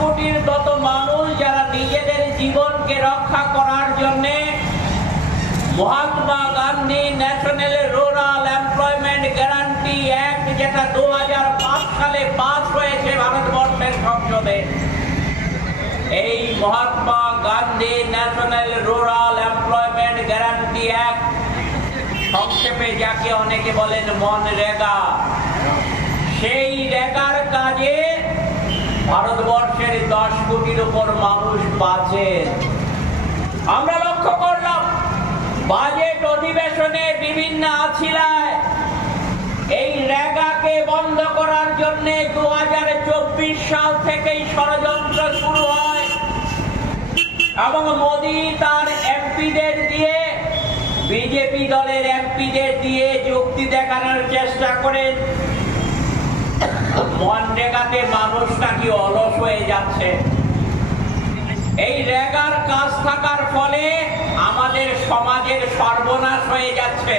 কোটির মত মানুষ যারা নিজেদের জীবনকে রক্ষা করার জন্য Mahatma Gandhi national rural employment guarantee act, যেটা 2005 সালে পাস হয়েছে ভারতবর্ষের সংসদে, এই Mahatma Gandhi national rural employment guarantee act, সংক্ষেপে যাকে অনেকে বলেন মনরেগা, সেই রেগার কাজে ভারতবর্ষের 10 কোটির উপর মানুষ পাচ্ছেন। আমরা লক্ষ্য করলাম বাজেট অধিবেশনে বিভিন্ন আছিলায় এই রেগাকে বন্ধ করার জন্য 2024 সাল থেকেই ষড়যন্ত্র শুরু হয় এবং মোদী তার এমপিদের দিয়ে, বিজেপি দলের এমপিদের দিয়ে যুক্তি দেখানোর চেষ্টা করেন মনরেগাতে মানুষ নাকি অলস হয়ে যাচ্ছে। এই রেগার কাজ থাকার ফলে আমাদের সমাজের সর্বনাশ হয়ে যাচ্ছে।